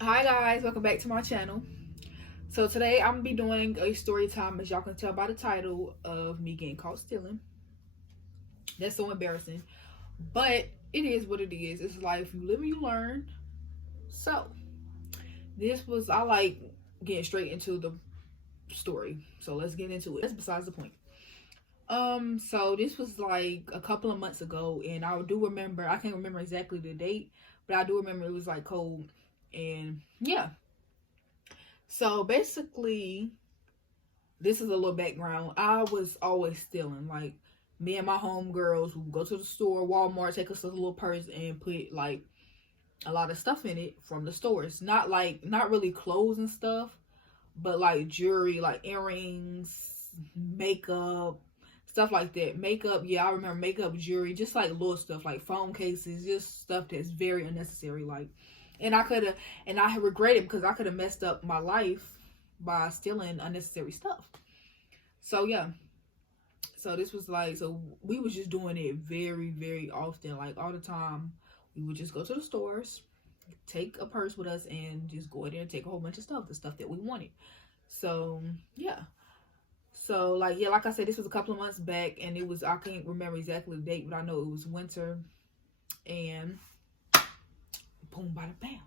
Hi guys, welcome back to my channel. So today I'm gonna be doing a story time, as y'all can tell by the title, of me getting caught stealing. That's so embarrassing, but it is what it is. It's life. You live and you learn. So I like getting straight into the story, so let's get into it. That's besides the point. So this was like a couple of months ago, and I do remember, I can't remember exactly the date, but I do remember it was like cold. And yeah, so basically, this is a little background. I was always stealing. Like, me and my homegirls would go to the store, Walmart, take us a little purse and put like a lot of stuff in it from the stores. Not really clothes and stuff, but like jewelry, like earrings, makeup, stuff like that. Makeup, yeah, I remember makeup, jewelry, just like little stuff like phone cases, just stuff that's very unnecessary. Like, and I regret it because I could have messed up my life by stealing unnecessary stuff. So yeah, so this was like, so we was just doing it very, very often, like all the time. We would just go to the stores, take a purse with us, and just go in there and take a whole bunch of stuff, the stuff that we wanted. So yeah, so like, yeah, like I said, this was a couple of months back, and it was, I can't remember exactly the date, but I know it was winter. And boom, bada bam.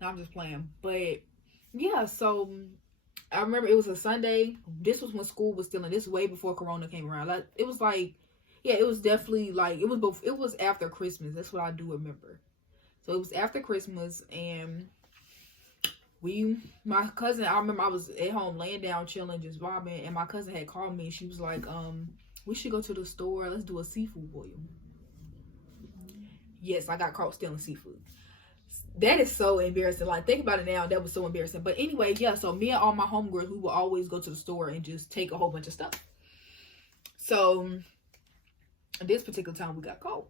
No, I'm just playing. But yeah, so I remember it was a Sunday. This was when school was still in. This way before Corona came around. Like, it was like, yeah, it was definitely like, it was after Christmas. That's what I do remember. So it was after Christmas, and my cousin, I remember I was at home laying down chilling, just vibing, and my cousin had called me, and she was like, we should go to the store. Let's do a seafood boil. Yes, I got caught stealing seafood. That is so embarrassing. Like, think about it now. That was so embarrassing. But anyway, yeah, so me and all my homegirls, we would always go to the store and just take a whole bunch of stuff. So this particular time we got caught.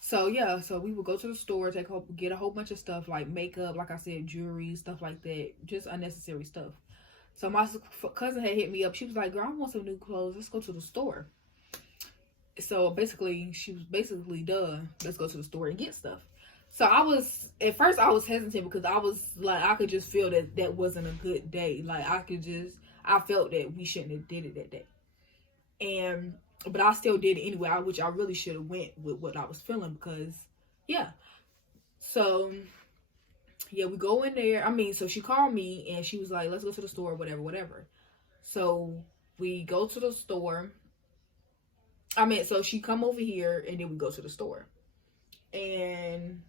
So yeah, so we would go to the store, get a whole bunch of stuff like makeup, like I said, jewelry, stuff like that, just unnecessary stuff. So my cousin had hit me up. She was like, girl, I want some new clothes. Let's go to the store. So basically, she was basically, let's go to the store and get stuff. So at first I was hesitant because I was like, I could just feel that wasn't a good day. Like, I felt that we shouldn't have did it that day. But I still did it anyway, which I really should have went with what I was feeling, because yeah. So yeah, we go in there. I mean, so she called me and she was like, let's go to the store, whatever. So we go to the store. So she come over here and then we go to the store. And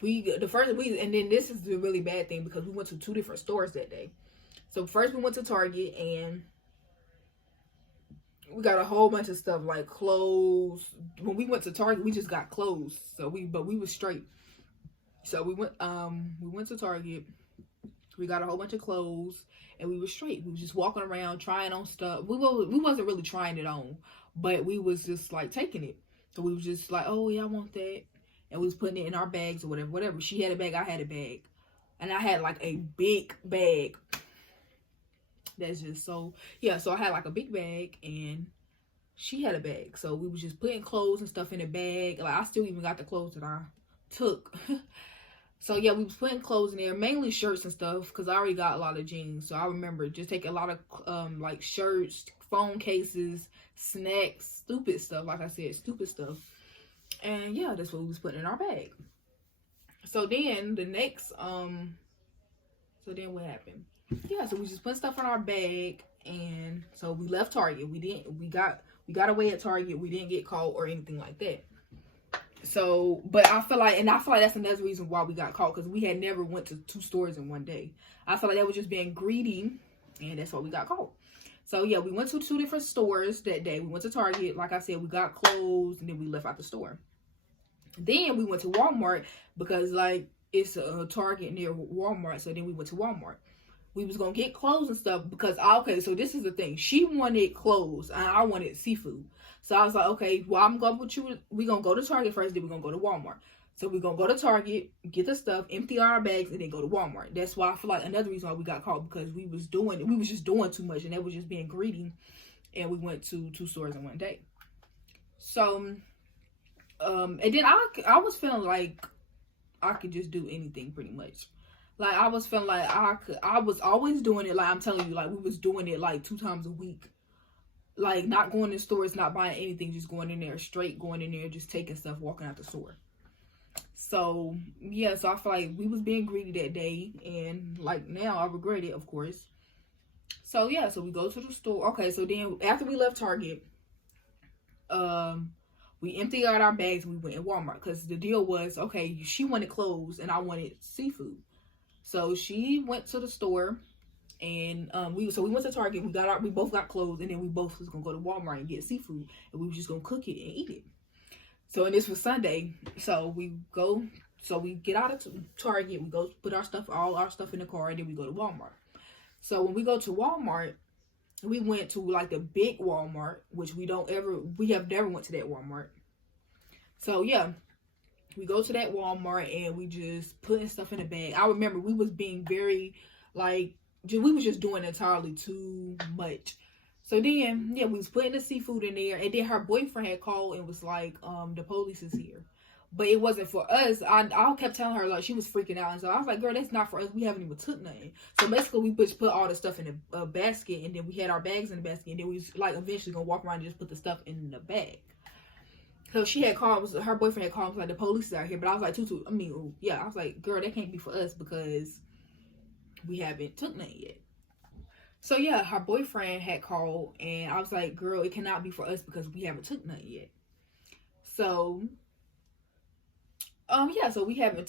and then this is the really bad thing, because we went to two different stores that day. So first we went to Target, and we got a whole bunch of stuff like clothes. When we went to Target, we just got clothes. But we was straight. So we went to Target. We got a whole bunch of clothes, and we were straight. We was just walking around trying on stuff. We wasn't really trying it on, but we was just like taking it. So we was just like, oh yeah, I want that. And we was putting it in our bags or whatever. She had a bag, I had a bag. And I had like a big bag. That's just so, yeah, so I had like a big bag and she had a bag. So we was just putting clothes and stuff in the bag. Like, I still even got the clothes that I took. So yeah, we was putting clothes in there, mainly shirts and stuff, because I already got a lot of jeans. So I remember just taking a lot of like shirts, phone cases, snacks, stupid stuff. Like I said, stupid stuff. And yeah, that's what we was putting in our bag. So then so then what happened? Yeah, so we just put stuff in our bag, and so we left Target. We got away at Target. We didn't get caught or anything like that. So, but I feel like that's another reason why we got caught, because we had never went to two stores in one day. I feel like that was just being greedy, and that's why we got caught. So yeah, we went to two different stores that day. We went to Target, like I said, we got clothes, and then we left out the store. Then we went to Walmart, because like it's a Target near Walmart. So then we went to Walmart. We was gonna get clothes and stuff, because so this is the thing. She wanted clothes and I wanted seafood. So I was like, okay, well, I'm going with you. We're gonna go to Target first, then we're gonna go to Walmart. So we're gonna go to Target, get the stuff, empty our bags, and then go to Walmart. That's why I feel like another reason why we got caught, because we was just doing too much, and that was just being greedy. and we went to 2 stores in one day. So, and then I was feeling like I could just do anything pretty much. Like, I was feeling like I was always doing it. Like, I'm telling you, like, we was doing it like 2 times a week. Like, not going to stores, not buying anything, just going in there, straight going in there, just taking stuff, walking out the store. So, yeah, so I feel like we was being greedy that day, and, like, now I regret it, of course. So, yeah, so we go to the store. Okay, so then, after we left Target, we emptied out our bags and we went in Walmart, because the deal was, okay, she wanted clothes, and I wanted seafood. So, she went to the store, and we went to Target, we both got clothes, and then we both was gonna go to Walmart and get seafood, and we were just gonna cook it and eat it. So, and this was Sunday, so we get out of Target, we go put all our stuff in the car, and then we go to Walmart. So when we go to Walmart, we went to like the big Walmart, which we have never went to that Walmart. So yeah, we go to that Walmart and we just putting stuff in the bag. I remember we was being very we was just doing entirely too much. So then, yeah, we was putting the seafood in there, and then her boyfriend had called and was like, the police is here. But it wasn't for us. I kept telling her, like, she was freaking out. And so I was like, girl, that's not for us. We haven't even took nothing. So basically, we just put all the stuff in a basket, and then we had our bags in the basket, and then we was, like, eventually going to walk around and just put the stuff in the bag. So she had called, her boyfriend had called, was like, the police is out here. But I was like, I was like, girl, that can't be for us because we haven't took nothing yet. So yeah, her boyfriend had called, and I was like, girl, it cannot be for us because we haven't took nothing yet. So, yeah, so we hadn't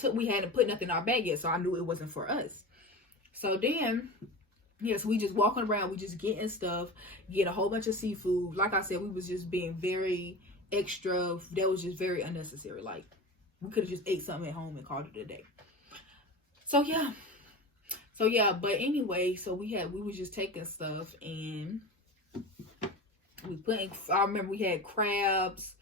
put nothing in our bag yet, so I knew it wasn't for us. So then, yeah, so we just walking around, we just getting stuff, get a whole bunch of seafood. Like I said, we was just being very extra. That was just very unnecessary. Like, we could have just ate something at home and called it a day. So yeah, but anyway, so we was just taking stuff, and I remember we had crabs,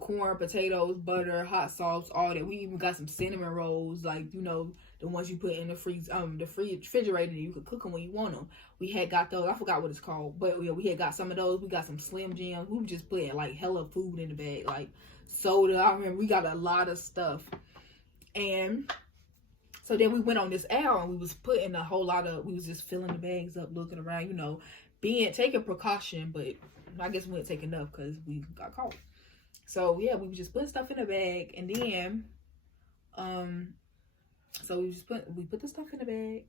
corn, potatoes, butter, hot sauce, all that. We even got some cinnamon rolls, like, you know, the ones you put in the refrigerator, and you could cook them when you want them. We had got those. I forgot what it's called, but yeah, we had got some of those. We got some Slim Jims. We were just putting like hella food in the bag, like soda. I remember we got a lot of stuff, and so then we went on this hour, and we was putting we was just filling the bags up, looking around, you know, taking precaution, but I guess we didn't take enough because we got caught. So yeah, we just put stuff in the bag, and then, so we put the stuff in the bag.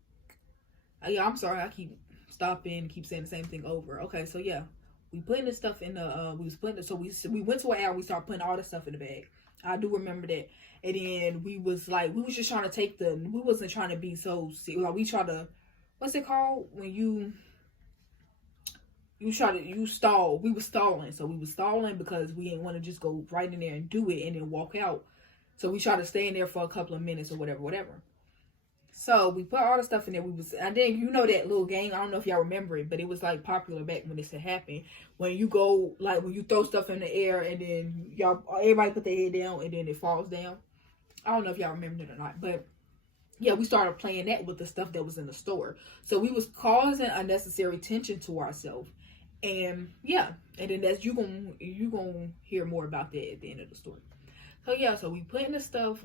Yeah, I'm sorry, I keep stopping, keep saying the same thing over. Okay, so yeah, we putting the stuff in the, we went to an hour, we started putting all the stuff in the bag. I do remember that. And then we was just trying to we wasn't trying to be so, like, we try to, what's it called? When you stall. We were stalling. So we was stalling because we didn't want to just go right in there and do it and then walk out. So we tried to stay in there for a couple of minutes or whatever. So we put all the stuff in there. And then, you know, that little game, I don't know if y'all remember it, but it was like popular back when this had happened. When you go, like, when you throw stuff in the air and then everybody put their head down and then it falls down. I don't know if y'all remember it or not, but yeah, we started playing that with the stuff that was in the store. So we was causing unnecessary tension to ourselves. And yeah, and then that's you gonna hear more about that at the end of the story. So yeah, so we putting the stuff,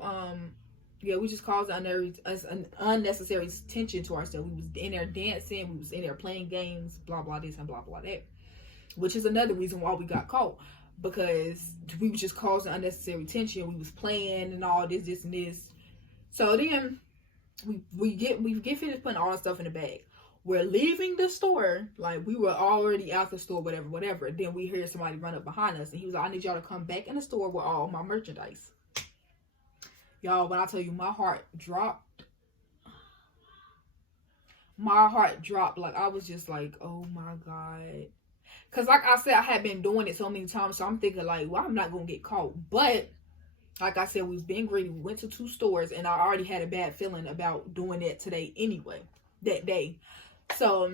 we just caused an unnecessary tension to ourselves. We was in there dancing, we was in there playing games, blah blah this and blah blah that, which is another reason why we got caught, because we was just causing unnecessary tension. We was playing and all this and this. So then we get finished putting all the stuff in the bag. We're leaving the store, like we were already out the store, whatever. Then we hear somebody run up behind us, and he was like, I need y'all to come back in the store with all my merchandise. Y'all, when I tell you, my heart dropped. Like, I was just like, oh my God. Because like I said, I had been doing it so many times, so I'm thinking like, well, I'm not going to get caught. But like I said, we've been greedy. We went to 2 stores, and I already had a bad feeling about doing that today anyway, that day. So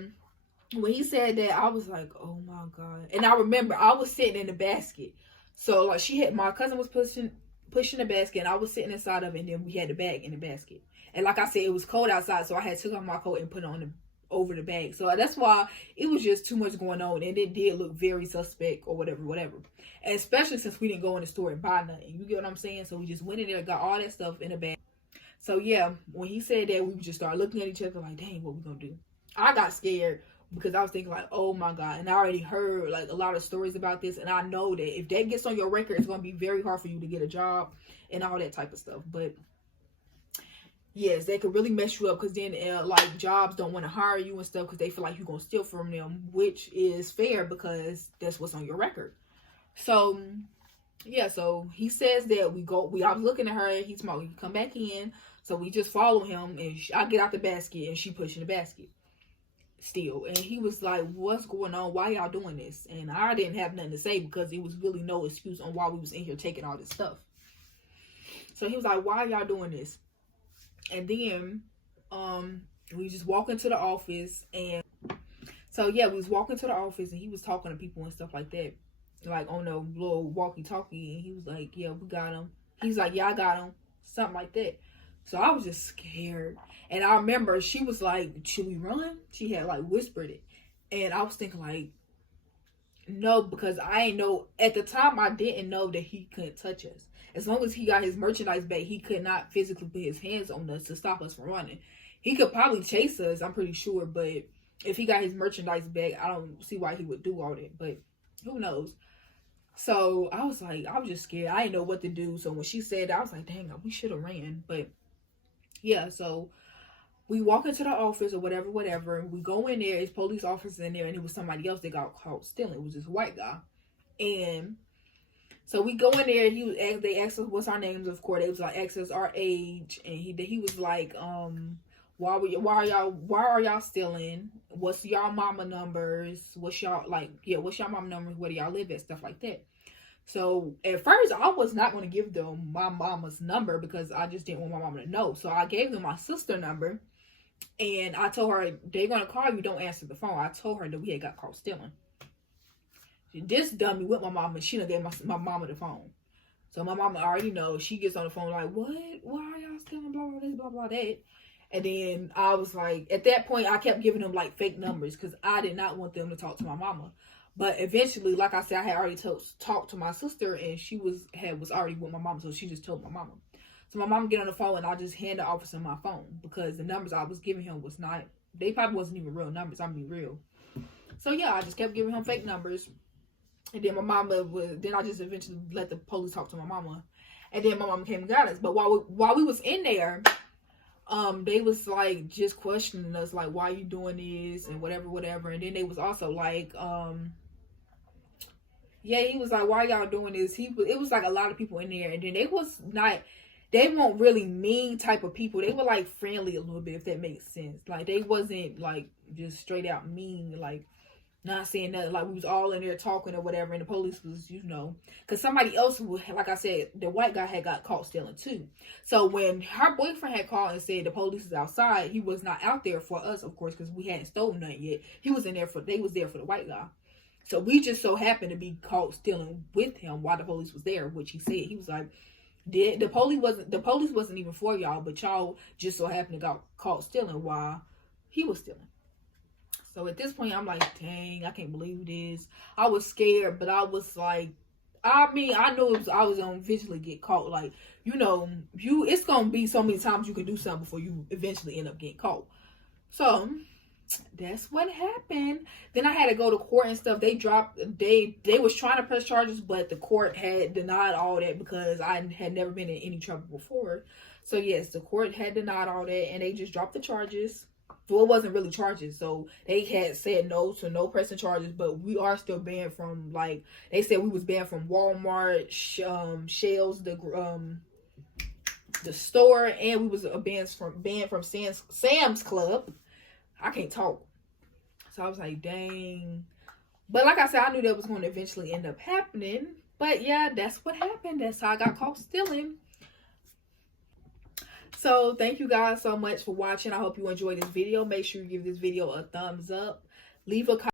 when he said that, I was like, oh my God. And I remember I was sitting in the basket. So like my cousin was pushing the basket, and I was sitting inside of it, and then we had the bag in the basket. And like I said, it was cold outside, so I had took off my coat and put it over the bag. So that's why it was just too much going on, and it did look very suspect or whatever. And especially since we didn't go in the store and buy nothing. You get what I'm saying? So we just went in there, got all that stuff in a bag. So yeah, when he said that, we just started looking at each other like, dang, what we gonna do? I got scared because I was thinking like, oh my God. And I already heard like a lot of stories about this, and I know that if that gets on your record, it's gonna be very hard for you to get a job and all that type of stuff. But yes, they could really mess you up, because then like jobs don't want to hire you and stuff because they feel like you're gonna steal from them, which is fair because that's what's on your record. So yeah, so he says that I was looking at her, and he's smiling, come back in. So we just follow him, and I get out the basket, and she pushing the basket still. And he was like, what's going on? Why y'all doing this? And I didn't have nothing to say because it was really no excuse on why we was in here taking all this stuff. So he was like, why y'all doing this? And then we just walk into the office, and so yeah, we was walking to the office, and he was talking to people and stuff like that, like on a little walkie-talkie, and he was like, yeah, we got him. He was like, yeah, I got him, something like that. So I was just scared. And I remember she was like, should we run? She had like whispered it. And I was thinking like, no, because I ain't know, at the time I didn't know that he couldn't touch us. As long as he got his merchandise back, he could not physically put his hands on us to stop us from running. He could probably chase us, I'm pretty sure, but if he got his merchandise back, I don't see why he would do all that, but who knows. So I was like, I was just scared. I didn't know what to do. So when she said that, I was like, dang, we should have ran. But yeah, so we walk into the office or whatever. We go in there, it's police officers in there, and it was somebody else that got caught stealing. It was this white guy. And so we go in there, they asked us what's our names, of course. They was like, asked us our age, and he was like, why are y'all stealing? What's y'all mama numbers? What's y'all mama numbers? Where do y'all live at? Stuff like that. So at first I was not going to give them my mama's number because I just didn't want my mama to know. So I gave them my sister's number, and I told her, they're going to call you, don't answer the phone. I told her that we had got caught stealing. This dummy with my mama, she done gave my mama the phone. So my mama already knows. She gets on the phone like, what? Why are y'all stealing? Blah, blah, this, blah, blah, that. And then I was like, at that point, I kept giving them like fake numbers because I did not want them to talk to my mama. But eventually, like I said, I had already talked to my sister, and she was already with my mom, so she just told my mama. So my mom get on the phone, and I just hand the officer my phone because the numbers I was giving him was not, they probably wasn't even real numbers. I mean, real. So yeah, I just kept giving him fake numbers, and then then I just eventually let the police talk to my mama, and then my mama came and got us. But while we was in there, they was like just questioning us, like, why you doing this and whatever. And then they was also like, yeah, he was like, why y'all doing this? It was like a lot of people in there, and then they weren't really mean type of people. They were like friendly a little bit, if that makes sense. Like they wasn't like just straight out mean, like not saying nothing. Like we was all in there talking or whatever, and the police was, because somebody else, like I said, the white guy had got caught stealing too. So when her boyfriend had called and said the police is outside, he was not out there for us, of course, because we hadn't stolen nothing yet. They was there for the white guy. So we just so happened to be caught stealing with him while the police was there, which he said. He was like, the police wasn't even for y'all, but y'all just so happened to got caught stealing while he was stealing. So at this point, I'm like, dang, I can't believe this. I was scared, but I was like, I knew I was gonna eventually get caught. Like, it's gonna be so many times you can do something before you eventually end up getting caught. So that's what happened. Then I had to go to court and stuff. They was trying to press charges, but the court had denied all that because I had never been in any trouble before. So yes, the court had denied all that, and they just dropped the charges. So it wasn't really charges. So they had said no pressing charges, but we are still banned from, like, they said we was banned from Walmart, Shell's, the store, and we was banned from Sam's Club. I can't talk. So I was like, dang. But like I said, I knew that was going to eventually end up happening. But yeah, that's what happened. That's how I got caught stealing. So thank you guys so much for watching. I hope you enjoyed this video. Make sure you give this video a thumbs up. Leave a comment.